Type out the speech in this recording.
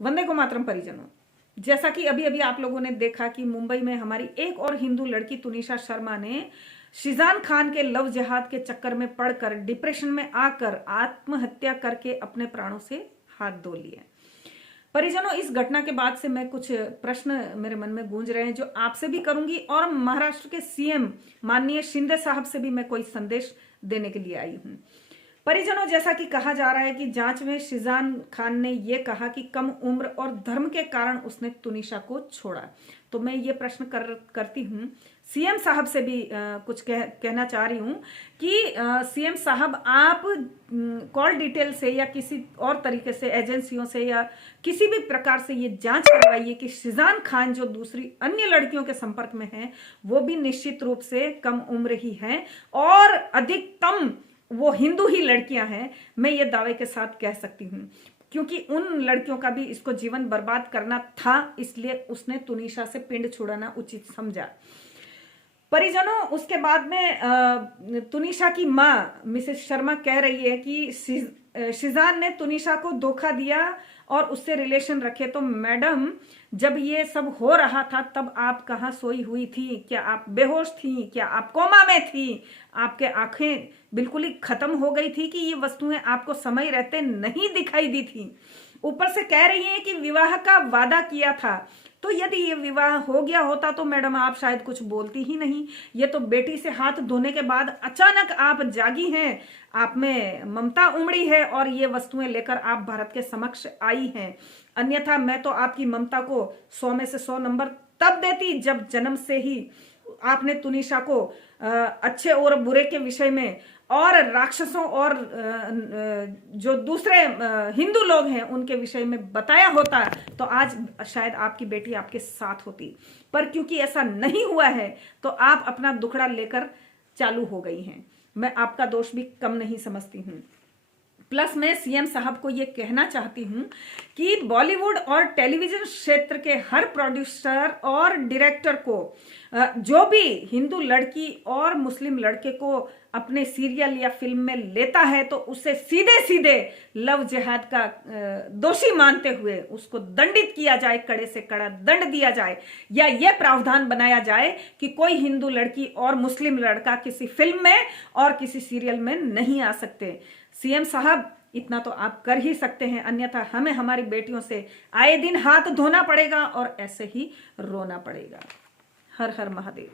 वंदे को मातरम परिजनों, जैसा कि अभी अभी आप लोगों ने देखा कि मुंबई में हमारी एक और हिंदू लड़की तुनिशा शर्मा ने शिजान खान के लव जिहाद के चक्कर में पड़कर डिप्रेशन में आकर आत्महत्या करके अपने प्राणों से हाथ धो लिए। परिजनों, इस घटना के बाद से मैं कुछ प्रश्न मेरे मन में गूंज रहे हैं जो आपसे भी करूंगी और महाराष्ट्र के सीएम माननीय शिंदे साहब से भी मैं कोई संदेश देने के लिए आई हूं। परिजनों, जैसा कि कहा जा रहा है कि जांच में शिजान खान ने यह कहा कि कम उम्र और धर्म के कारण उसने तुनिशा को छोड़ा। तो मैं ये प्रश्न करती हूं सीएम साहब से भी कुछ कहना चाह रही हूं कि सीएम साहब आप कॉल डिटेल से या किसी और तरीके से एजेंसियों से या किसी भी प्रकार से ये जांच करवाइए कि शिजान खान जो दूसरी अन्य लड़कियों के संपर्क में हैं वो भी निश्चित रूप से कम उम्र ही हैं और अधिकतम वो हिंदू ही लड़कियां हैं। मैं ये दावे के साथ कह सकती हूँ क्योंकि उन लड़कियों का भी इसको जीवन बर्बाद करना था, इसलिए उसने तुनिशा से पिंड छुड़ाना उचित समझा। परिजनों, उसके बाद में तुनिशा की माँ मिसेस शर्मा कह रही है कि शिजान ने तुनिशा को धोखा दिया और उससे रिलेशन रखे। तो मैडम, जब ये सब हो रहा था तब आप कहाँ सोई हुई थी? क्या आप बेहोश थी? क्या आप कोमा में थी? आपके आंखें बिल्कुल ही खत्म हो गई थी कि ये वस्तुएं आपको समय रहते नहीं दिखाई दी थी? ऊपर से कह रही हैं कि विवाह का वादा किया था। तो यदि ये विवाह हो गया होता तो मैडम आप शायद कुछ बोलती ही नहीं। ये तो बेटी से हाथ धोने के बाद अचानक आप जागी हैं, आप में ममता उमड़ी है और ये वस्तुएं लेकर आप भारत के समक्ष आई हैं। अन्यथा मैं तो आपकी ममता को 100 में से 100 नंबर तब देती जब जन्म से ही आपने तुनिशा को अच्छे और बुरे के विषय में और राक्षसों और जो दूसरे हिंदू लोग हैं उनके विषय में बताया होता तो आज शायद आपकी बेटी आपके साथ होती। पर क्योंकि ऐसा नहीं हुआ है तो आप अपना दुखड़ा लेकर चालू हो गई हैं। मैं आपका दोष भी कम नहीं समझती हूँ। प्लस मैं सीएम साहब को ये कहना चाहती हूँ कि बॉलीवुड और टेलीविजन क्षेत्र के हर प्रोड्यूसर और डायरेक्टर को जो भी हिंदू लड़की और मुस्लिम लड़के को अपने सीरियल या फिल्म में लेता है तो उसे सीधे सीधे लव जिहाद का दोषी मानते हुए उसको दंडित किया जाए, कड़े से कड़ा दंड दिया जाए, या यह प्रावधान बनाया जाए कि कोई हिंदू लड़की और मुस्लिम लड़का किसी फिल्म में और किसी सीरियल में नहीं आ सकते। सीएम साहब, इतना तो आप कर ही सकते हैं, अन्यथा हमें हमारी बेटियों से आए दिन हाथ धोना पड़ेगा और ऐसे ही रोना पड़ेगा। हर हर महादेव।